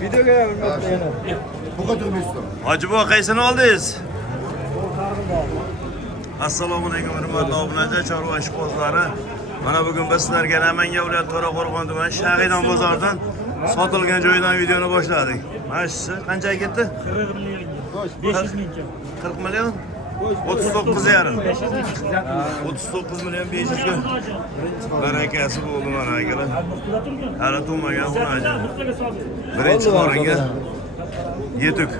Videoga hurmatli yana. Bu kadar Müslüm. Hacı bu kaysını aldınız? Assalomu alaykum hurmatli obunachi, chorva ishqibozlari. Mana bugun biz sizlarga Namanga viloyat To'raqo'rg'on tumani Shag'idon bozoridan sotilgan joydan videoni boshladik. Mana shu qanchaga ketdi? 40 milyon. 500 milyon. 40 million? 39 yarim. 39 million 500 ga. Barakasi bo'ldi mana akalar. Hali to'magan xunaji. Birinchi qoringa yetuk.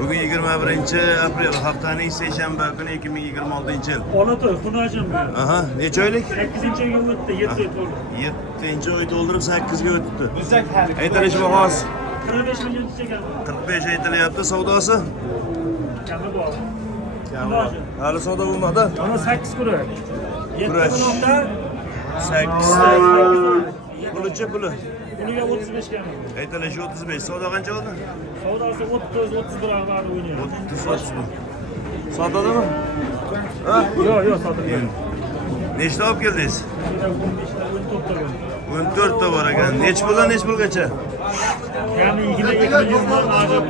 Bugün 21 haftaning seshanba kuni 2026-yil. Olatoy xunajim bu. Aha, necha oylik? 8-oy o'tdi, 7 oy to'ldi. 7-oy to'ldirib 8 ga o'tdi. Aytilish bahosi 45 milyon chekan. 45 aytilyapti, savdosi? Kami bor. Hali savdo bo'lmadi. Ana 8 kurak. 7 Kurash. million 8 ta. Pulichi puli. Puniga 35 kami. Aytilish 35. Savdo qancha oldi? Savdosi 30-31 avval o'ynaydi. 30. Sotadimi? Ha? Yo'q, sotilgan. Nechta olib keldingiz? 14 ta bor ekan. Nech puldan nech pulgacha? Ya'ni 22 million bor, hozir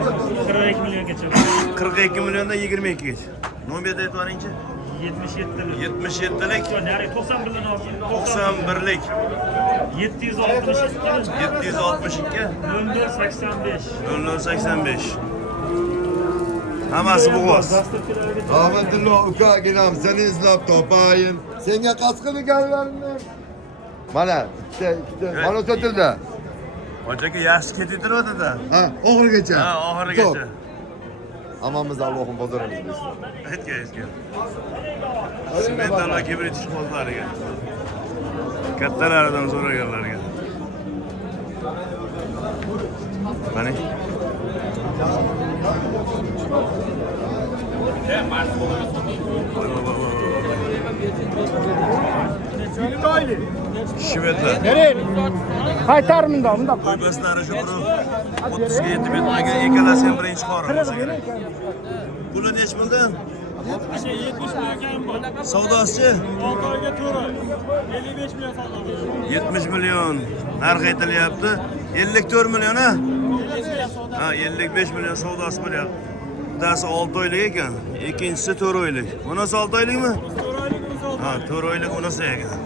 42 milliongacha. 42 milliondan 22 gacha. Nomerni aytib beringchi? 77 77lik. Nari 91dan olsin. 91lik. 762 762 0085. 0085. Hammasi bo'g'oz. Rahmetullah uka ginam seni izlab topayım. Senga kaskını gelverme. Mana, işte, mana sotildi. Hocaga yaxshi ketib-turadi-da. Ha, oxirigacha. Ha, oxirigacha. Hammamiz Allohning bozorimiz. Aytgan. Smetana kibrit ishqibozlariga. Kattalaridan so'raganlarga. Mana. Shvedlar. Nereye? Qaytarmında, bunda. Qo'ybaslari shu 30 ga yetib etmagan ikkalasi ham birinchi qorin bo'lsa kerak. Puli nech bo'ldi? 70 milyon bor. Savdosi 6 oyga to'g'ri. 55 million savdo. 70 million narx aytilyapti. 54 million ha? Ha, 55 million savdosi bo'lyapti. Bittasi 6 oylik ekan, ikkinchisi 4 oylik. Bunisi 6 oylikmi? 4 oylik savdo. Ha, 4 oylik unisi ekan.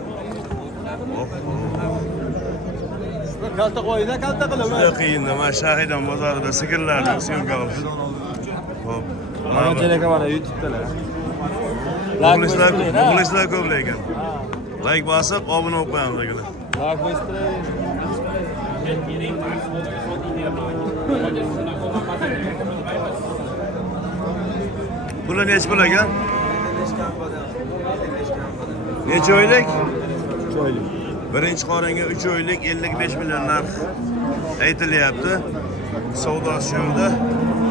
Kalta qo'yina, kalta qilaman. Juda qiyin-da, mana Shag'idon bozorida sigirlarni syomka qilish. Xo'p. Mana teleka mana YouTube'dalar. Muxlislar ko'p lekin. Like bosib, obuna bo'lib qo'yamiz akalar. Like bostirib. Puli nech pul ekan? Necha oylik? 3 oylik. Birinchi qoringa 3 oylik 55 million narx aytilyapti. Savdosi yo'lda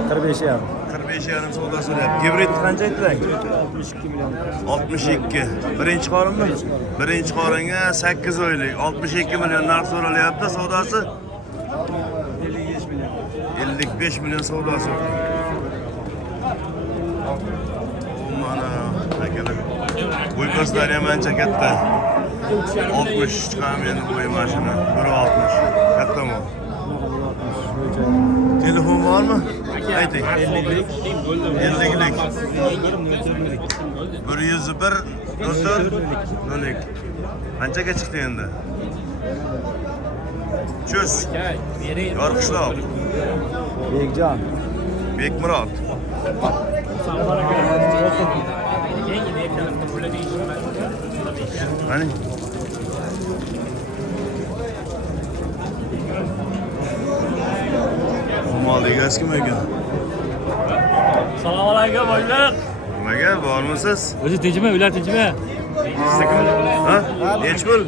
45 yarim. 45 yarim savdosi bo'lyapti. Gibrid qancha aytdilar? 62 million. 62. Birinchi qorinmi? Birinchi qoringa 8 oylik 62 million narx so'ralyapti. Savdosi 55 million. 55 million savdosi. Mana akalar. Qo'ybaslari ham ancha katta. 60 chiqamen bo'yi mashina. 160. Kattami? Telefon bormi? Ayting. 50lik. 50lik. 101 04 Qanchaga chiqdi endi? Chus. Yorqishloq. Bekjon. Bekmurod. Mana Mol egasi kim ekan? Assalomu alaykum boylar. Nimaga bormisiz? O'zi tinchmi? Ular tinchmi? Ha? Nech pul?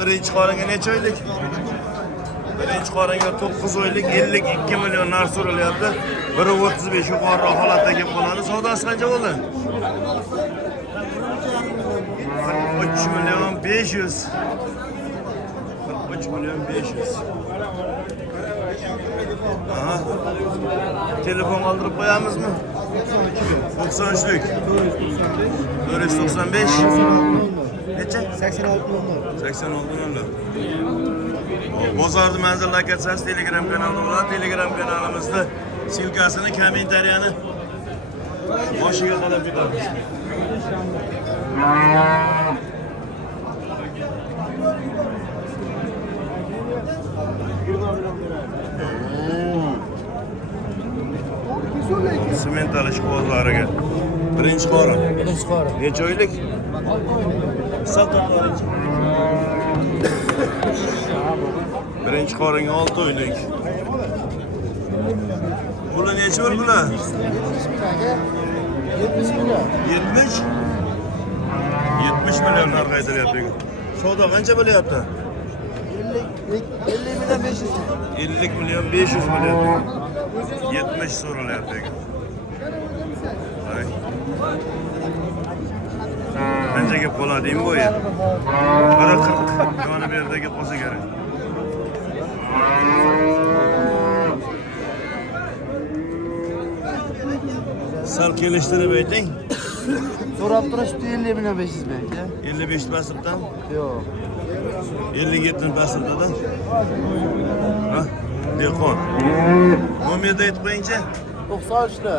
Birinchi qoringa necha oylik? Birinchi qoringa 9 oylik 52 million narx so'ralyapti. 1.35 yuqoriroq holatda kelib qoladi. Savdosi qancha bo'ldi? 43 million 500. 43 million 500. Aha. Telefon qoldirib qo'yamizmi? 93lik. 495. Necha? 86 million. 86 million. Bozorni manzillar ketsangiz Telegram kanalida bo'ladi. Telegram kanalimizda silkasini, kommentariyani boshiga qadab ketamiz. Semental ishqibozlariga birinchi qorin. Birinchi qorin. Necha oylik? Sotuvlarinchi. Birinchi qoringa 6 oylik. Bular necha bo'l bular? 70 million. 70? 70 million narx aytilyapti. Savdo qancha bo'lyapti? 50 million 500 million. 70 so'ralyapti. Qancha gap qoladimi bu yer? 140 mana bu yerda gap qolsa kerak. Sal kelishtirib ayting. So'rab turishdi 50 million 500 ming. 55 pasportdan, Yo'q. 57 pasportdan. Ha? Dehqon. Nomerni aytib qo'yingchi. 93 da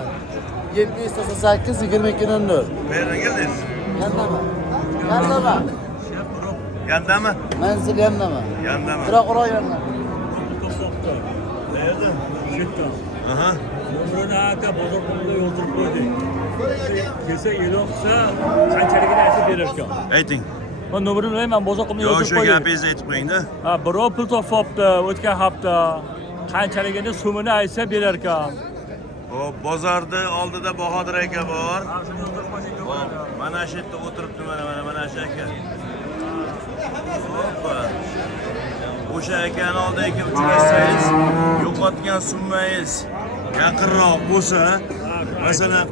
798 22 00. Qayerdan keldingiz? Yandama. Yandami? Manzil yandama. Yandami. Qiraqoro yandama. Qayerda? Aha. Umrni aka bozor qo'lida yo'ldirib qo'ydi. Kelsa e'lonsa qanchaligini aytib berarkan. Ayting. Men nomerini bilmayman, bozor qo'lida Yo, yo'ldirib shu qo'ydi. gapingizni aytib qo'ying-da. Ha, birov pul topibdi o'tgan hafta. Qanchaligini so'mini aytsa berarkan. Hop, bozorda oldida Bahodir aka bor. Hop, mana shu yerda o'tiribdi mana shu aka. Hoppa. O'sha akani oldiga uchrashsangiz, yo'qotgan summangiz yaqinroq bo'lsa, masalan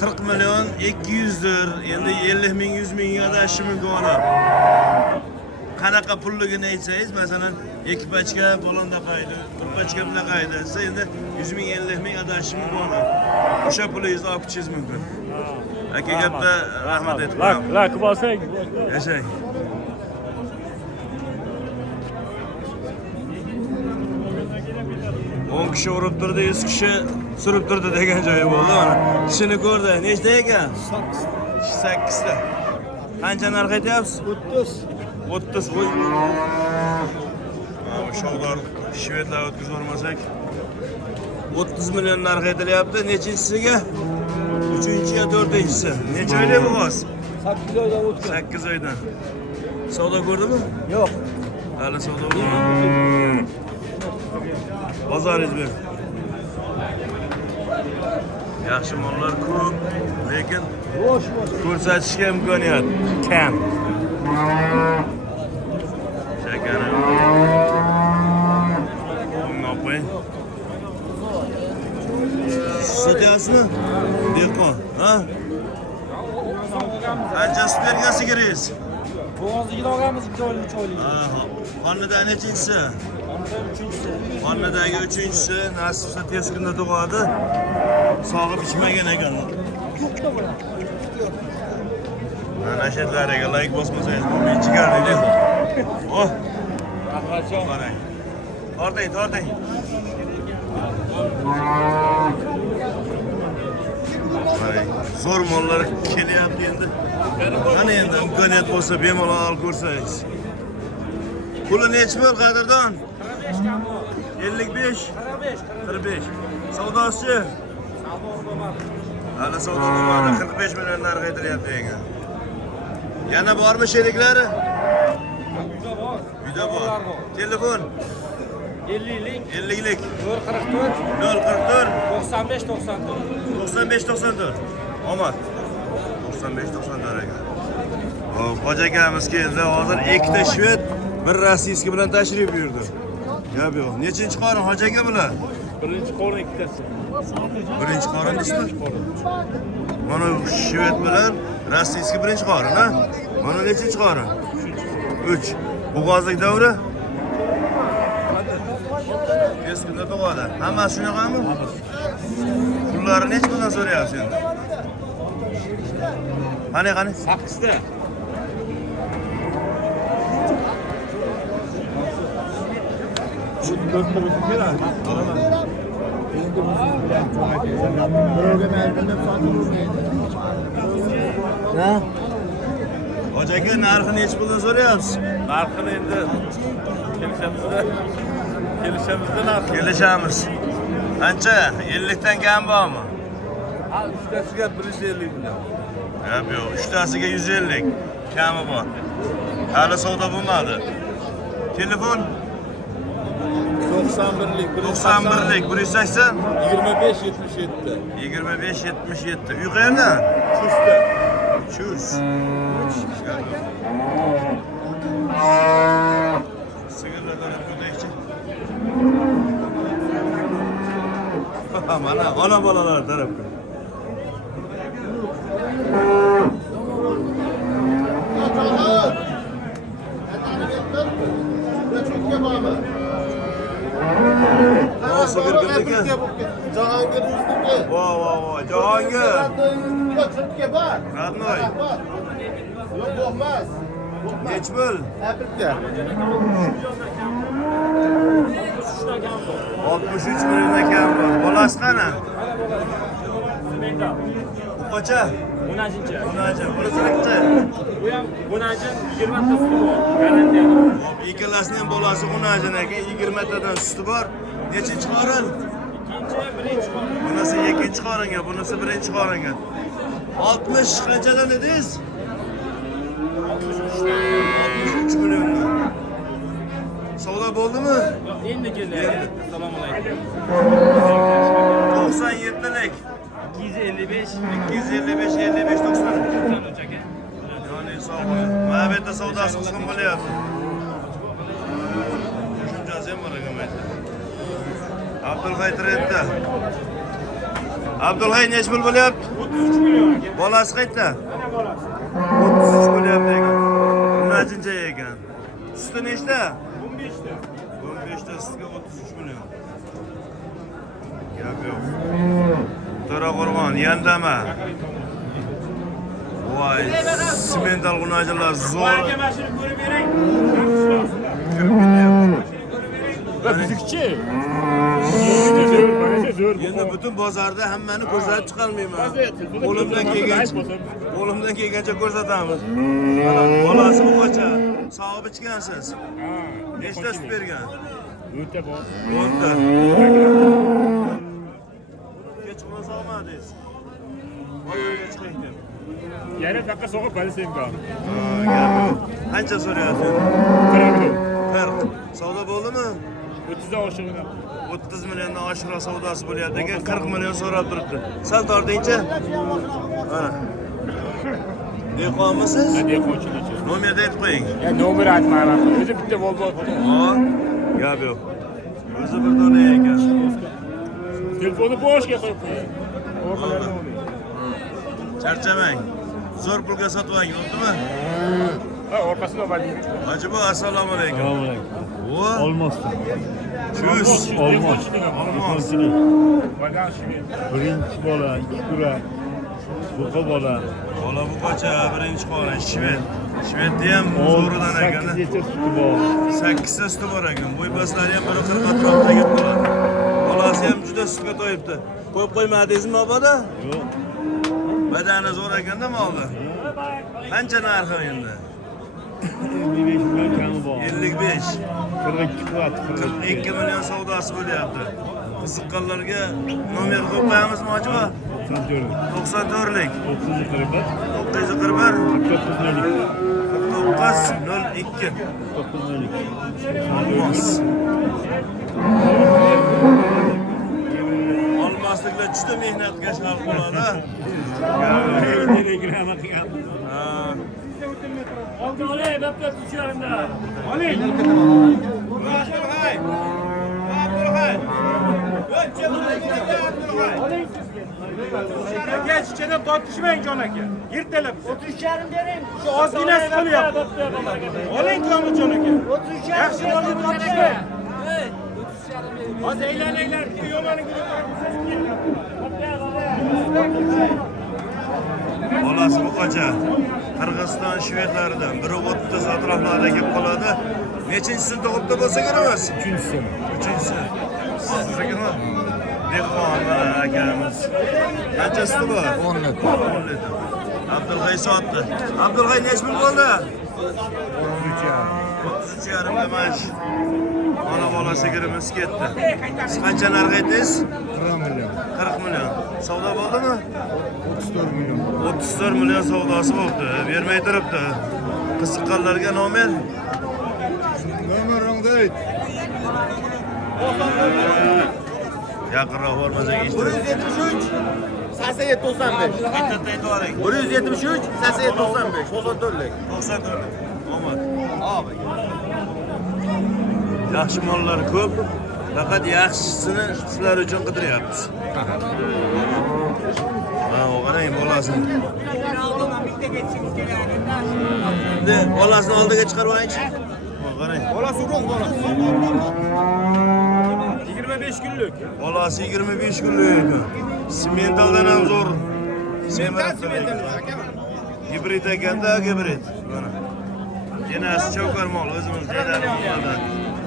40 million 200 dir, endi 50 ming 100 ming adashi mumkin odam. Qanaqa pulligini aytsangiz, masalan, ekipajga bolonda qaydi, pulpachga bunaqa qaydi, siz endi 100 ming 50 ming adashi mumkin odam. O'sha pulingizni olib ketishingiz mumkin. Aka katta rahmat aytib qo'yaman. Lak bo'lsang. Yashang. O'n kishi urib turdi, 100 kishi surib turdi degan joyi bo'ldi mana. Ishini ko'rdi. Nechta ekan? 8 ta. Qancha narx aytyapsiz? 30. Voy. Sho'g'lar shvedlar o'tkazib olmasak 30 million narx aytilyapti. Nechinchisiga? 3-chi yo 4-chi. Necha oylik bu g'oz? 8 oydan o'tgan. 8 oydan. Savdo ko'rdimi? Yo'q. Hali savdo bo'lmadi. Bozoringiz ber. Yaxshi mollar ko'p, lekin ko'rsatishga imkoniyat kam. Chakana. No'pay. Sotyapsizmi? Dehqon, ha? Qancha superga sigiriz? Bo'g'ozligini olamiz 2 oylik, 3 oylik. Ha, xonada nechinchisi? Xonadagi 3-chi, nasibsa tez kunda tug'adi. Sog'ib ichmagan ekan. Mana shularga like bosmasangiz, bu men chiqardi. Oh. Qarang. Torting. Qarang. Zo'r mollar kelyapti endi. Qani endi imkoniyat bo'lsa bemalol ko'rsangiz. Puli nechi bo'l qadrdon? 55. 45. Savdosi? Hali savdo bo'lmadi. 45 million narx aytilyapti ekan. Yana bormi sheriklari? Uyda bor. Telefon? 50lik. 50lik. 044 044 95 94. 95-94. Omad. 95-94 ekan. Hop, Hoji akamiz keldi. Hozir ikkita shved, bir rossiyskiy bilan tashrif buyurdi. Gap yo'q. Nechinchi qorin Hoji aka bular? Birinchi qorin ikkitasi. Birinchi qorin deysizmi? Mana shved bilan rossiyskiy birinchi qorin, ha? Mana nechinchi qorin? 3. Bo'g'ozlik davri? Tez kunda tug'adi. Hammasi shunaqami? Pullari necha puldan so'rayapsiz endi? Qani? 8 ta. Ha? Hoca aka narxi nechi puldan so'rayapsiz? Narxini endi kelishimizda narxi. Kelishamiz. Qancha? 50 dan kam bormi? Ha, uchtasiga 150 million. Yo'q, uchtasiga 150. Kami bor. Hali savdo bo'lmadi. Telefon 91lik, 91lik 180 2577. 2577. Uy qayerda? Chustda. Chus. Sigirlardan ko'dakchi. Mana ona bolalar tarafga. Nasıl bir gülüke? Cahangir üstüke. Vay. Cahangir. Yok Türkiye var. Radnoy. Yok olmaz. Neç böl? Heplikte. 63 milyon ekan bu. Bolasi qani? Bu qacha? 10-chi. 10. Bunisi nechi? Bu ham 10-chi 20 ta suti bor. Garantiya. Ikkalasining ham bolasi 10 ekan, 20 tadan suti bor. Nechinchi qorin? Ikkinchi, birinchi qon. Bunisi ikkinchi qoringa, bunisi birinchi qoringa. 60 qanchadan edingiz? 63 milliondan. Savdo bo'ldimi? Yo'q, endi keldi. Assalomu alaykum. 97lik. 255 255 55 90. 93 aka. Yani sağ olun. Mana bu yerda savdosi qisqim bo'lyapti. Qo'shimchasi ham bor ekan. Abdulhay Trendda. Abdulhay nechi pul bo'lyapti? 33 million aka. Bolasi qayerda? Mana bolasi. 33 bo'lyapti ekan. Nechinchi ekan? Suti nechta? 15 ta. 15 ta sutga 33 million. Gap yo'q. To'raqo'rg'on, Yandama. Voy, simental g'unajilar zo'r. Aka mashina ko'rib bering. Bizikchi. Endi butun bozorda hammani ko'rsatib chiqolmayman. Qo'limdan kelgancha ko'rsatamiz. Mana bolasi bu qacha? Sog'ib ichgansiz. Nechta sut bergan? 10 ta bor. 10 ta. Kechqurun sog'madingiz. Voyga chiqaydi. Yana faqat so'g'ib qolsam bor. Gap yo'q. Qancha so'rayapsiz? 40. Savdo bo'ldimi? 30 dan oshig'ida. 30 milliondan oshiqroq savdosi bo'lyapti ekan, 40 million so'rab turibdi. Sal tortingchi. Mana. Dehqonmisiz? Dehqonchilik. Nomerni aytib qo'ying. Ya nomer aytmayman. O'zi bitta Volvo. Gap yo'q. O'zi bir dona ekan. Telefonni boshga qo'yib qo'ying. Charchamang. Zo'r pulga sotib oling, bo'ldimi? Ha, orqasida obaling. Hojibo, assalomu alaykum. Assalomu alaykum. Vo, Olmosdan. chus. Olmos. Olmos. Birinchi bola, ikki kurak. Buqa bola. Bola bu qacha, birinchi qorin, shved. Shvedni ham zo'ridan ekan. 8 litre suti bor. 8 ta suti bor ekan. Bo'y baslari ham 1.40 atrofida bo'ladi. Bolasi ham juda sutga to'yibdi. Qo'yib qo'ymadingizmi oboda? Yo'q. Badani zo'r ekanda molni. Qancha narxi endi? 55 million kami bor. 55. 42 kvart. 42 million savdosi bo'lyapti. Qiziqqanlarga nomer qo'yib qo'yamizmi hojiba? 94lik. 941. 941 902. 902. 902. Olmos. Olmasliklar juda mehnatkash xalq bo'ladi. Telegram qilgan. Ha. Oldi olay, bablar tushlarında. Oling. Aka, ichidan tortishmang jon aka. Yirtalab. 30'larım derim. Shu ozginasi qilyapti. Oling ko'mi jon aka. 30'larım. Yaxshi bo'ldi tortishmang. Hozir aylaninglar, yomoni Bolasi bu qacha? Qirg'iziston shvedlaridan biri 30 atroflarida kelib qoladi. Nechinchisi tug'ibda bo'lsa kerakmas? 3-si. 3-si. Siznikimi? Dehqon mana akamiz. Qanchasi bor? 10 litr. 10 litr. Abdulg'ay sotdi. Abdulg'ay nech pul bo'ldi? 33,5 mash. Ona bola sigirimiz ketdi. Siz qancha narx aytdingiz? 40 milyon. 40 million. Savdo bo'ldimi? 34 milyon. 34 million savdosi bo'ldi. Bermay turibdi. Qiziqqanlarga nomer Nomer rongdayt. yaqinroq bormasak eshitib. 173 87 95. Bitta aytvoring. 173 87 95. 94lik. 94. Omad. Yaxshi mollar ko'p. Faqat yaxshisini sizlar uchun qidiryapmiz. Ha, o'qarang bolasini. Endi bolasini oldiga chiqarib olingchi. Qarang. Bolasi urug' bolasi. 25 kunlik. Bolasi 25 kunlik. Simentaldan ham zo'r. Gibrid ekanda, gibrid. Mana. Yenasi chokar mol o'zimiz joylarimizdan.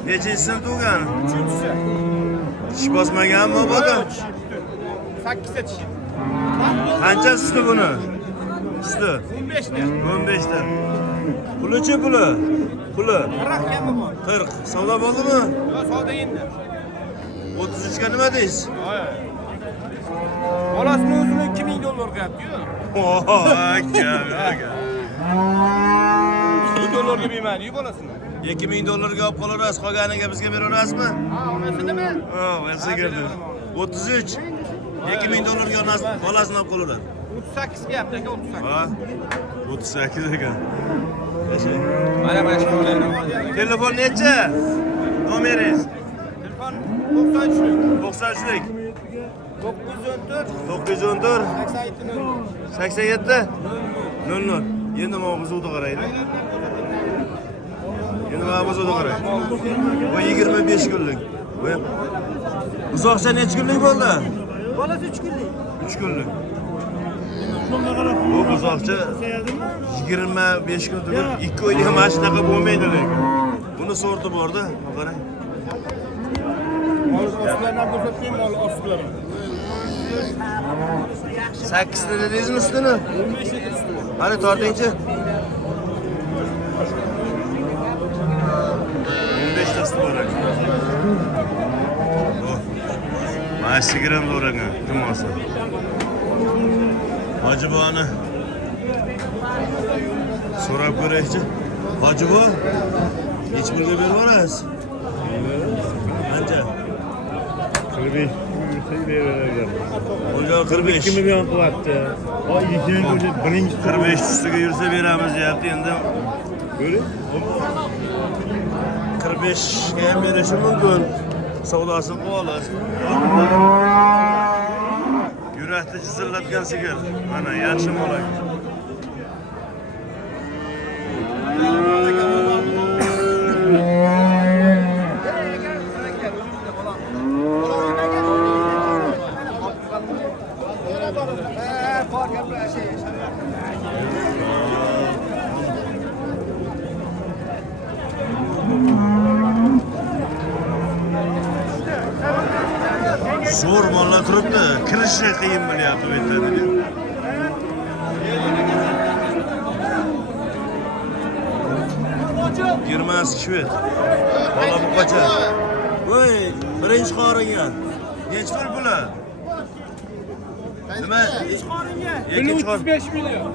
Nechinchisi tug'gan? 3-chi. Tish bosmaganmi bola? 8 tishi. Qancha suti buni? Suti 15 ta. 15 ta. Pulichi puli? Puli 40 kami bor. 40. Savdo bo'ldimi? Yo, savdo endi. 33 ga nima deysiz? Bolasini o'zini 2000 dollar qilyapti-yu. Oho, aka. 2000 dollarga bermaydi-yu bolasini. 2000 dollarga olib qolarasiz, qolganiga bizga beraverasizmi? Ha, onasi nima? Ha, bo'lsa keldi. 33. 2000 dollarga bolasini olib qolarasiz. 38 qilyapti aka, 38. Ha? 38 ekan. Yashang. Mana shu qo'llarni. Telefon necha? Nomeringiz? Telefon 93lik. 93lik. 914 914 87 87 00. Endi mana buzuvda qaraydi. Endi mana buzuvda qaraydi. Bu 25 kunlik. Bu uzoqcha necha kunlik bo'ldi? Bolasi 3 kunlik. 3 kunlik. Bu uzoqcha 25 kun turib 2 oylik ham mana shunaqa bo'lmaydi lekin. Buni sorti borda, qarang. Ostlardan ko'rsatmayman, mol ostlarini. 8 ta dedingizmi ustini? 15 ta usti. Qani tortingchi. 15 ta usti bor ekan. Mana sigiram zo'ranga, kim olsa. Hoji buvani so'rab ko'raychi. Hoji buva, nech pulga berib yuborasiz? Qancha? 45 beraveradilar. O'lgan 45. 2 million qilyapti. Voy, birinchi 45 ustiga yursa beramiz deyapti endi. ko'ring. 45 ga ham berishi mumkin. Savdosini qilib olasiz. Yurakni chizillatgan sigir. Mana yaxshi mol ekan. Zo'r mollar turibdi. Kirishi qiyin bo'lyapti bu yerda. Girmas shved. Bola bu qacha? Voy, birinchi qoringa. Necha pul puli? Nima? Ikkinchi qorin. 35 million.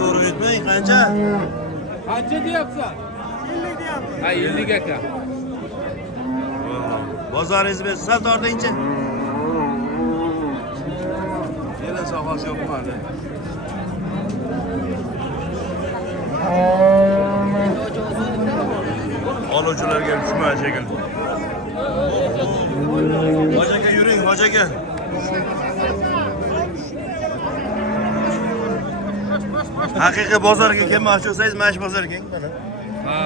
To'g'ri aytmang, qancha? Qancha deyapsan? 50 deyapman. Ha, 50 aka. Bozoringizni bersiz, sal tortingchi. Yana sohasi yo'qmadi. Oluvchilarga tushma shekil. Hoji aka yuring, hoji aka. Haqiqiy bozorga kelmoqchi bo'lsangiz, mana shu bozorga keling mana. Ha.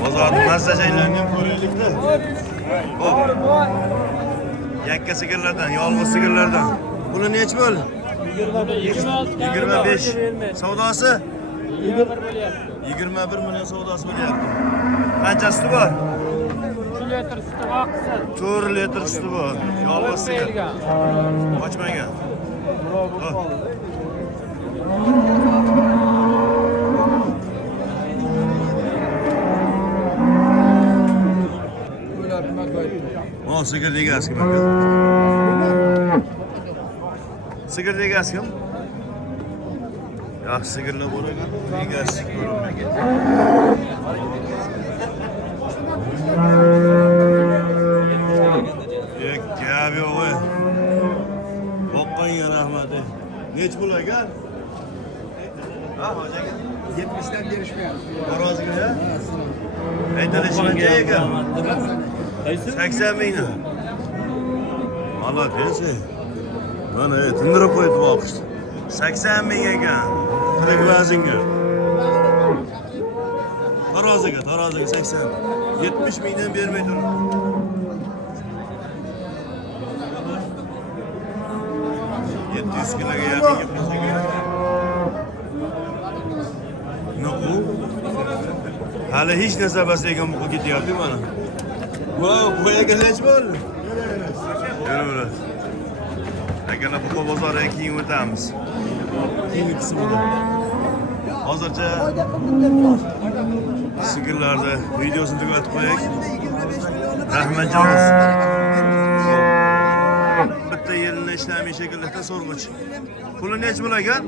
Bozorda masajaylarni ham ko'raylik-da. Hop. Yakka sigirlardan, yolg'iz sigirlardan. Puli necha bo'ldi? 25. Savdosi? 21 million savdosi bo'lyapti. Qancha suti bor? 4 litr suti bor. Yolg'iz sigir. Ochmagan. O sigir egasi kim aka? Sigir egasi kim? Yaxshi sigirlar bor ekan, egasi ko'rinmagan. Gap yo'q. Boqqanga rahmat. Nech pul ekan? Ha, hoji aka. 70'den berishmayapti. Roziga? Aytilishi qancha ekan? 80 mingdan. Молодец. Mana tindirib qo'ydi boqishdi. 80 ming ekan. Tirik vaznga. Taroziga 80. 70 mingdan bermay turibdi. Kiloga yaqin yapılsa gerek. Ne bu? Hali hiç narsa basaygan bu ketyapti mana. Bu egallash bo'ldi. Yuraveradi. Agar bu bozorga keyin o'tamiz. Keyingi qismida. Hozircha sigirlarni videosini tugatib qo'yaylik. Rahmatjonov. Bitta yerni ishlamiy shaklda so'rg'ich. Puli nech bo'lar ekan?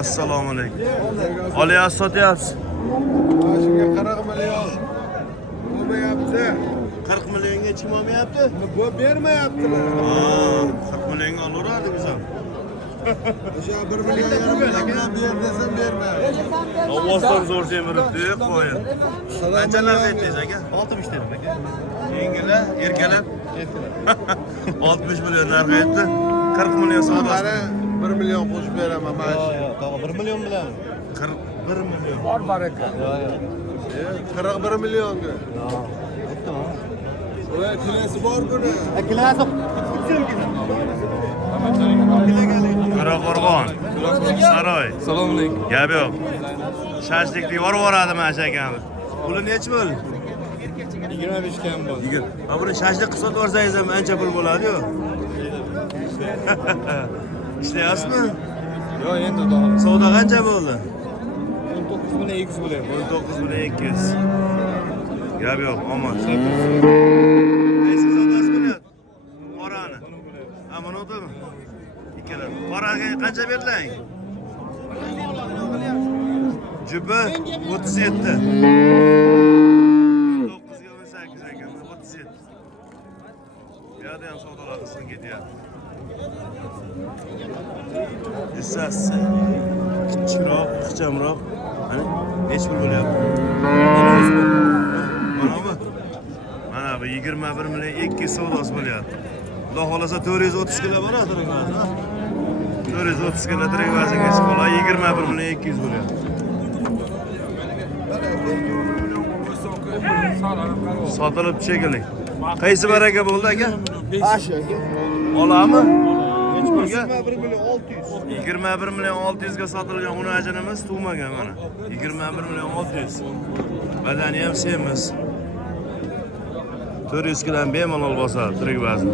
Assalomu alaykum. Oliyas sotyapsiz. Shunga 40 million. Bo'lmayapti. 40 millionga chim olmayapti? Bu bermayaptilar. 40 millionga olaverardik biz ham. O'sha 1 million yarim ber desam bermayapti. Ovozdan zo'r semiribdi, qo'yin. Qancha narx aytdingiz aka? 60 dedim aka. Yengillar, erkalar. 60 million narx aytdi. 40 million savdosi. 1 million qo'shib beraman mana shu. Tog'a 1 million bilan. 41 million. Bor baraka. 41 millionga. Ular kilesi bor buni. Kilasi Qoraqo'rg'on, Saroy. Assalomu alaykum. Gap yo'q. Shashlikni yorvoradi mana shu akamiz. Puli nechi bo'ldi? 25 kam bo'ldi. Ha buni shashlik qilib sotib olsangiz ham ancha pul bo'ladi-yu. Ishlayapsizmi? Yo'q, endi to'g'ri. Savdo qancha bo'ldi? 19 million 200 bo'lyapti. 19 million 200. Gap yo'q, omon. Qaysi savdosi bo'lyapti? Qorani. Ha, mana o'timi? Ikkala. Qoraga qancha berdilar? Jupa 37. 9 ga 18 ekan, 37. Yo'q, ham savdolar qilsin ketyapti. Hissasi kichikroq, ixchamroq. Mana nech pul bo'lyapti? Manami? Mana bu 21 million 200 savdosi bo'lyapti. Xudo xolasa 430 kilo boradi, ha? 430 kilo tirik vaznga chiqib 21 million 200 bo'lyapti. Sotilib shekilli. Qaysi baraka bo'ldi aka? Asha aka. Olami? Nech pulga? 21 million 600. 21 million 600 ga sotilgan uni ajinimiz tug'magan mana. 21 million 600. Badani ham semiz. 400 kilodan bemalol bosadi tirik vazn.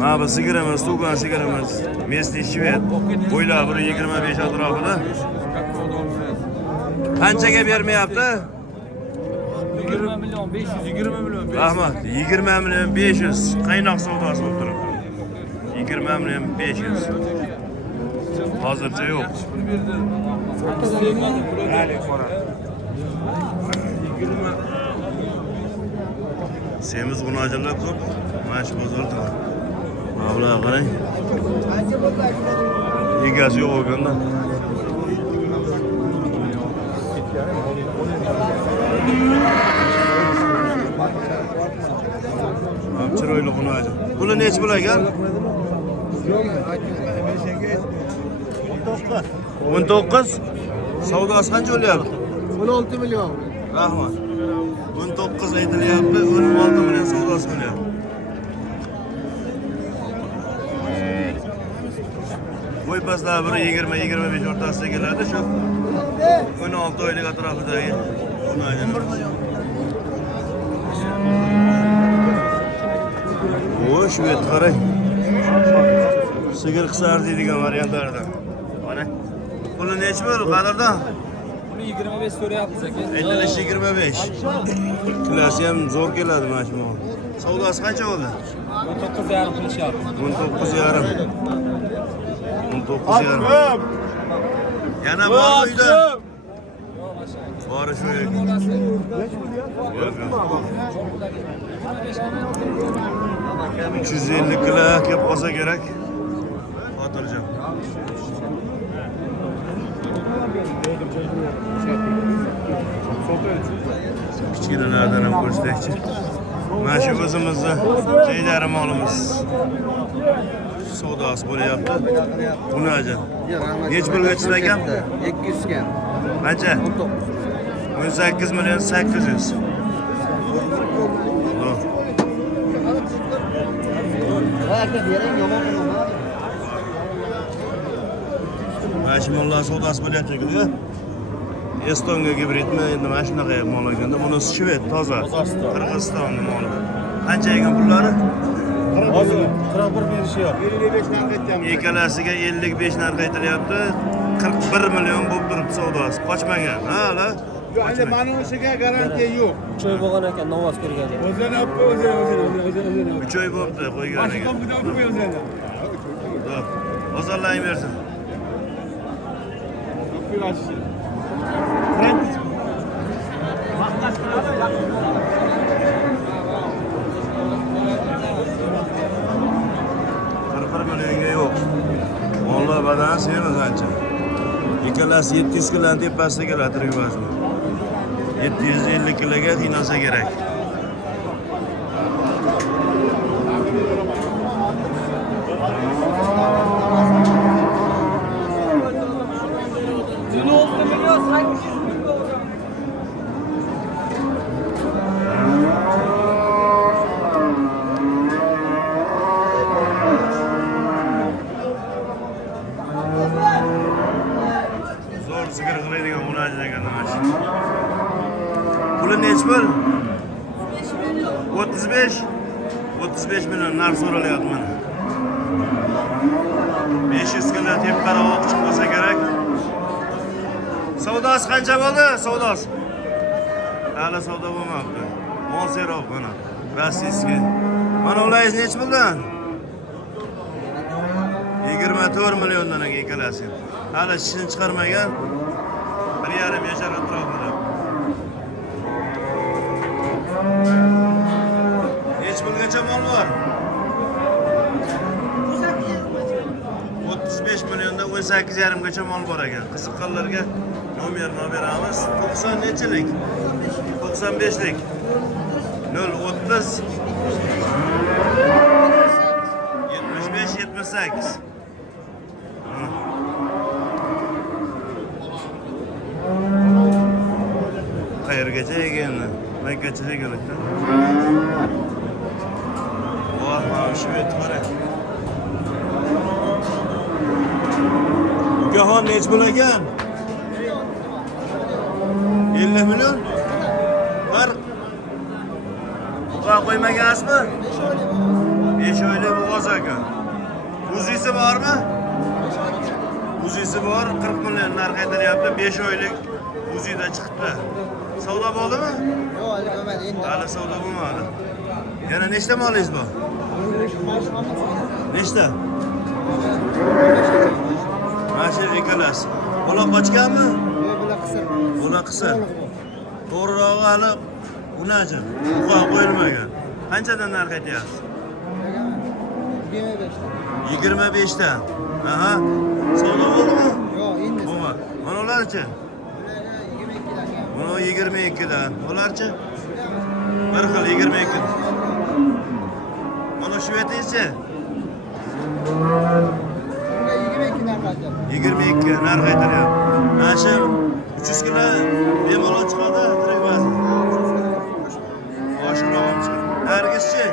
Mana bu sigirimiz, tug'gan sigirimiz. Местный shved. Bo'ylab 125 atrofida. Qanchaga bermayapti? 20 milyon 500. 20 million. Rahmat, 20 million 500. Qaynoq savdosi bo'lib turibdi. 20 million 500. Hozircha yo'q. Semiz g'unajilar ko'p. Mana shu bozorda. Mana bular qarang. Egasi yo'q ekanda. Ham chiroyli xunaji. Puli necha pul ekan? 19. Savdosi qancha bo'lyapti? 16 milyon. Rahmat. 19 aytilyapti, 16 million savdosi bo'lyapti. Voy paslar biri 20-25 o'rtasida keladi shu 16 oylik atrofidagi xunaji. O, şu et qarang. Sigir qisar deydigan variantlardan. Mana. Puli necha bo'l qadrdon? Buni 25 so'rayapmiz aka. Aytilishi 25. Klasi ham zo'r keladi mana shu. Savdosi qancha bo'ldi? 19,5 qilishyapti. 19,5. 19,5. Yana bor uyda. Bori shu yerda. 350 kilo kelib qolsa kerak. Xotirjam. Kichkinalardan ham ko'rsataychi. Mana shu o'zimizni jaydari molimiz. Savdosi bo'lyapti. Bunaji. Nech pulgacha ekan? 200 ga. Qancha? 18 million 800. Mana shu mollar savdosi bo'lyapti ekan-ku. Estonga gibridmi, endi mana shunaqa mol ekanda, bunisi shved, toza. Qirg'izistonning moli. Qancha ekan pullari? Hozir 41 berishyapti. 55 dan qaytganmiz. Ikkalasiga 55 narx aytilyapti. 41 million bo'lib turibdi savdosi. Qochmagan. Ha, hali. Yo'q, endi mana o'shiga garantiya yo'q. 3 oy bo'lgan ekan, namoz ko'rgan. O'zini o'zini. 3 oy bo'libdi qo'yganiga. Boshqa budan o'zini. Xo'p. Hozirlayversin. Ko'pirashi. Millionga yo'q. Mollar badan semiz ancha. Ikkalasi 700 kilodan tepasida keladi tirik vazni. 750 kiloga qiynalsa kerak. Zo'r sigir qiladigan xunaji ekan mana shu. Puli necha pul? 35. 35 million narx so'ralyapti mana. 500 kilo teparoq chiqib bo'lsa kerak. Savdosi qancha bo'ldi? Savdosi. Hali savdo bo'lmabdi. Mol serob mana. Rossiyskiy. Mana ulaysiz necha puldan? 24 milliondan ikkalasi. Hali shishini chiqarmagan. 1,5 yashar atrofida. Necha pulgacha mol bor? 35 milliondan 18,5 gacha mol bor ekan. Qiziqqanlarga nomer beramiz. 90 nechilik? 95lik. 030 75 78. Qayergacha ekanni? Makkacha kerakda. Voh, mana shu et qara. Ukaxon nech pul ekan? 50 million? Var. Uqa qo'ymagansizmi? 5 oylik bo'g'oz ekan. Uzisi bormi? Uzisi bor, 40 million narx aytilyapti, 5 oylik uzida chiqdi. Savdo bo'ldimi? Yo'q, hali bo'lmadi endi. Hali savdo bo'lmadi. Yana nechta molingiz bor? Nechta? Mana shu ikkalasi. Bular qochganmi? Yo'q, bular qisir. Bular qisir. To'g'rirog'i hali unachi, uqa qo'yilmagan. Qanchadan narx aytyapsiz? 25 ta. Aha. Savdo bo'ldimi? Yo'q, endi. Bo'lmadi. Mana ularchi? 22 dan. Bunu 22'dan. Bularchi? Bir xil 22. Mana shu eti 22 narx aytilyapti. Mana shu 300 kilo bemalol chiqadi, tirik vazn. Oshiqroq chiqadi. Nargizchi?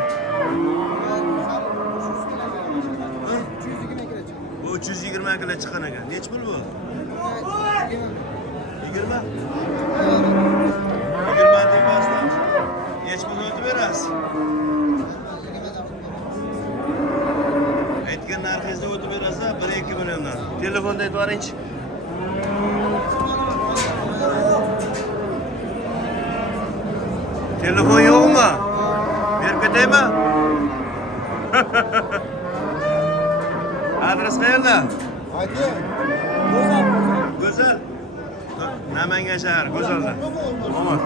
Bu 320 kilo chiqqan ekan. Nech pul bu? 20? 20 deb bosdim. Nech pul o'tib berasiz? Aytgan narxingizda o'tib berasiz, 1-2 milliondan. Telefonda aytib yuboringchi. Telefon yo'qmi? Berib ketaymi? Adres qayerda? Go'zal. Namangan shahar, Go'zalda. Omon.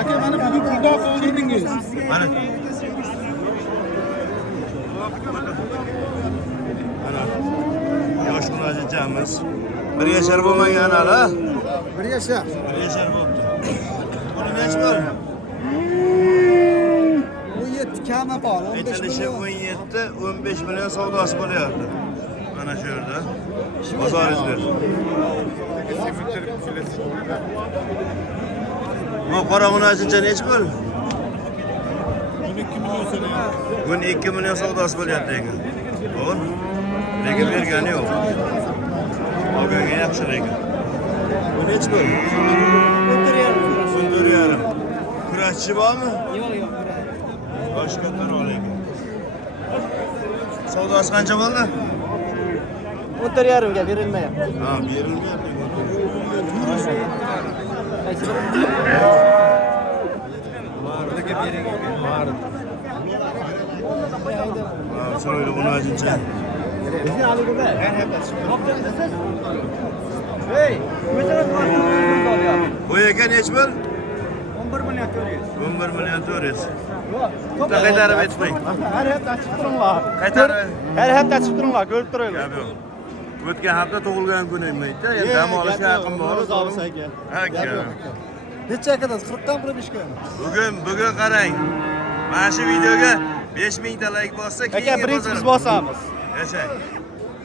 Aka mana bugun puldoq qoldirdingiz. Mana. Mana. Yosh murojaatchimiz. Bir yashar bo'lmagan hali. Bir yashar. Bir yashar bo'libdi. Buni nech pul? Bu 7 kami bor. 15 Aytilishi million. 17-15 million savdosi bo'lyapti. Mana shu yerda. Bozoringizlar. Bu qora munajincha nech pul? 12 million so'rayapti. Buni 2 million savdosi bo'lyapti ekan. To'g'ri? Lekin bergani yo'q. Olganga yaxshi lekin. Bu nech pul? 14,5. Kurashchi bormi? Yo'q. Boshqa to'g'ri lekin. Savdosi qancha bo'ldi? 14,5 ga berilmayapti. Ha, berilmayapti. Chiroyli munajincha. Bu ekan nech pul? 11 million 400. 11 million 400. Bitta qaytarib aytmang. Har hafta chiqib turinglar. Qaytarib. Har hafta chiqib turinglar, ko'rib turaylik. Gap yo'q. O'tgan hafta tug'ilgan kunim aytdi. Endi dam olishga yaqin bor. Aka. Necha akadasiz? 40 dan 5 ga. Bugun qarang. Mana shu videoga 5000 ta like bossa, Aka, birinchi biz bosamiz. Yashang.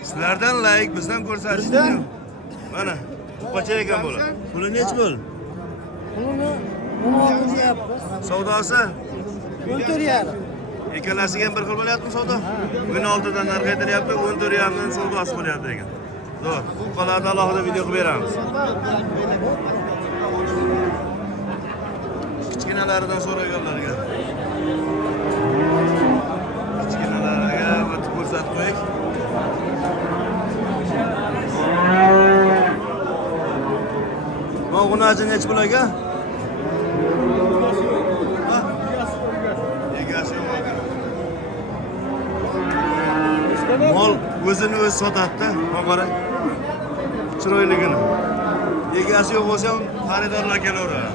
Sizlardan like, bizdan ko'rsatishdi. Mana. Qocha ekan bo'lar. Puli nech pul? Pulini 16 deyapmiz. Savdosi? 14,5. Ikkalasiga ham bir xil bo'lyapti savdo? 16 dan narx aytilyapti, 14,5 dan savdosi bo'lyapti ekan. Zo'r. Qoladi alohida video qilib beramiz. Kichkinalaridan so'raganlarga. Kichkinalariga o'tib ko'rsatib qo'ying. Bu gunachi nech pul aka? Egasi yo'q ekan. Mol o'zini o'zi sotadi-da, qarang. Chiroyligini. Egasi yo'q bo'lsa ham xaridorlar kelaveradi.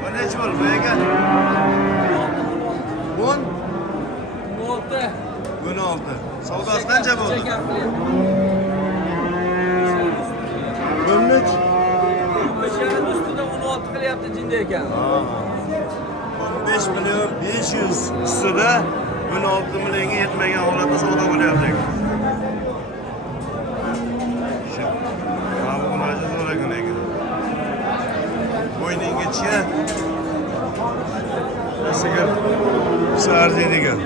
Bu nech pul bu aka? 10? 16. Savdosi qancha bo'ldi? 13. 15 ustida 16 qilyapti jinda ekan. 15 million 500 ustida 16 millionga yetmagan holatda savdo bo'lyapti. Shu. Mana bu narsa zo'r ekan lekin. Bo'yninggacha sigir sardi ekan.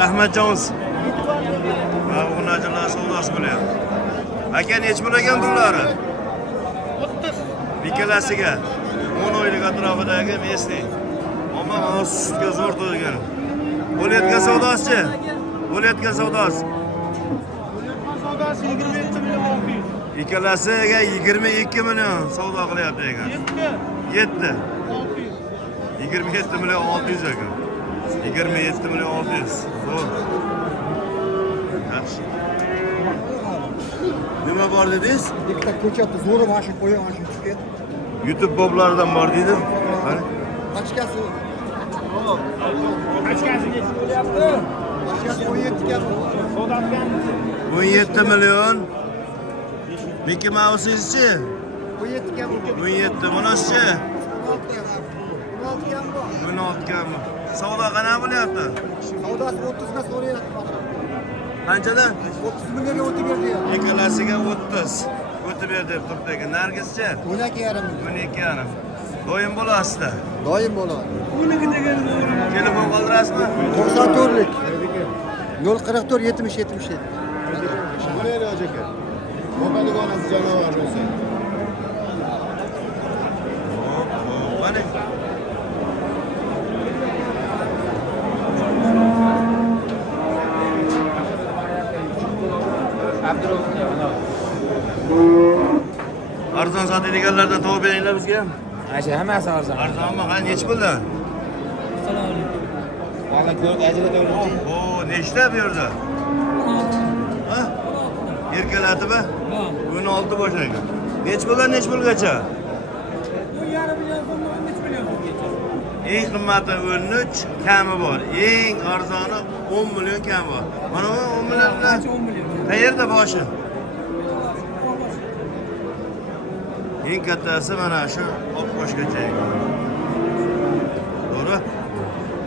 Rahmat Jones. Mana bu narsalar savdosi bo'lyapti. Aka nech pul ekan pullari? 30. Ikkalasiga 10 oylik atrofidagi mesni. Ammo sutga zo'r to'ygan. Bo'layotgan savdosi-chi? Bo'layotgan savdosi. Savdosi 27 million 600. Ikkalasiga 22 million savdo qilyapti ekan. 7. 27 million 600 ekan. 27 million 600. Zo'r. Yaxshi. Nima nima bor dedingiz? Ikkita ko'chatni zo'ri mana shu qo'ying, mana shu chiqib. YouTube boblaridan bor deydi. Qani? Ochkasi. Ochkasi nechta bo'lyapti? Ochkasi 17 ga. 17 million. Mickey Mouse'chi? 17 ga. 17. Bunisi-chi? 16 ga bor. 16 kami. Savdo qanaqa bo'lyapti? Savdosi 30 ga so'rayapti. Qanchadan? 30 millionga o'tib berdi. Ikkalasiga 30. O'tib ber deb turibdi ekan. Nargischi? 12,5 million. 12,5. Doim bo'lasizda. Doim bo'ladi. Telefon qoldirasizmi? 94lik. 044 70 77. Bo'laydi aka. Mobilga onasi janovar bo'lsa. Qani? Arzon sotadiganlardan topib beringlar bizga ham. Acha hammasi arzon. Arzonmi? Qani nechi puldan? Mana ko'rib ajratib o'rnating. O, nechta bu yerda? Ha? Erkalatimi? 16 boshlangan. Nech puldan nech pulgacha? 1,5 million so'mdan 13 million so'mgacha. Eng qimmati 13, kami bor. Eng arzoni 10 million kami bor. Mana bu 10 million bilan 10 million. qayerda boshi? Eng kattasi mana shu Oqqo'shgacha. To'g'ri?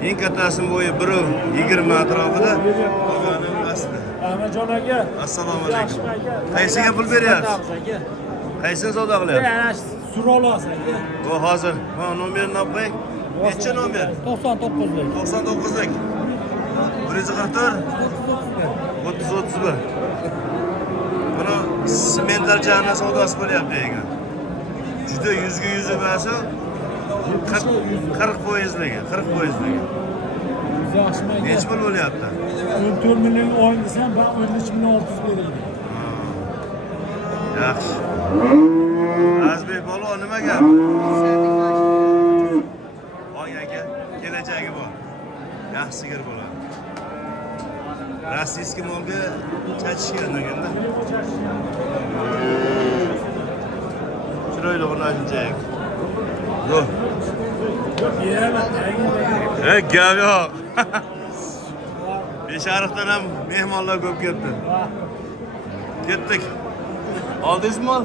Eng kattasining bo'yi 1.20 atrofida. Qolgani pastda. Ahmadjon aka. Assalomu alaykum. Qaysiga pul beryapsiz? Qaysini savdo qilyapsiz? Surolos aka. Bu hozir. Ha, nomerini olib qo'ying. Necha nomer? 99lik. 99lik. 144 30-31. Buni sementalchani savdosi bo'lyapti ekan. Juda 100 ga 100 emas, 40 foizligi, 40 foizligi. Necha pul bo'lyapti? 14 million oy desam, ben 13 million 600 berildi. Yaxshi. Azbek bola nima gap? Oy aka, kelajagi bor. Yaxshi sigir bo'ladi. Rossiyskiy molga chachishgan ekanda. Chiroyli o'rnashib. Yo'q. Gap yo'q. Beshariqdan ham mehmonlar ko'p keldi. Ketdik. Oldingizmi mol?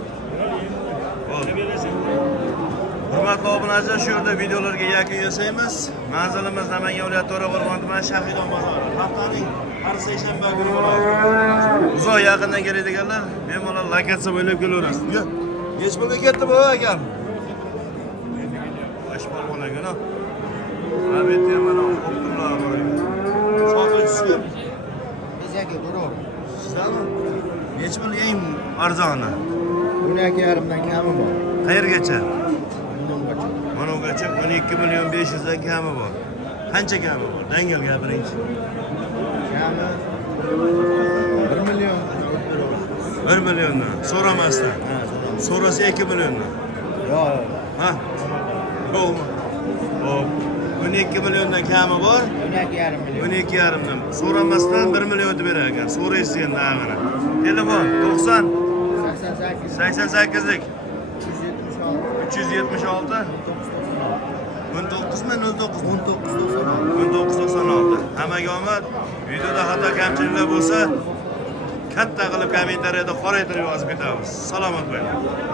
Hurmatli obunachilar, shu yerda videolarga yakun yasaymiz. Manzilimiz Namangan viloyati To'raqo'rg'on tumani Shahidon bozori. Haftaning har seshanba kuni bo'ladi. Uzoq yaqindan keladiganlar bemalol lokatsiya bo'ylab kelaverasiz. Nech pulga ketdi bu akam? 5 pul bo'lagan. Albatta mana o'qituvlar bor. Sotuvchisi. Bizga birov. Sizlarmi? Nech pul eng arzoni? 12,5 dan kami bor. Qayergacha? Mana ungacha 12 million 500 dan kami bor. Qancha kami bor? Dangal gapiringchi. Kami 1 million. 1 milliondan. So'ramasdan. So'rasa 2 milliondan. Yo'q. Ha? Bo'lma. Hop. 12 milliondan kami bor. 12,5 million. 12,5 dan. So'ramasdan 1 million deb berar ekan. So'raysiz endi ag'ini. Telefon 90 88 88lik 376 376 19 mi 09 1996. 1996. Hammaga omad. Videoda xato kamchiliklar bo'lsa katta qilib kommentariyada qoraytirib yozib ketamiz. Salomat bo'ling.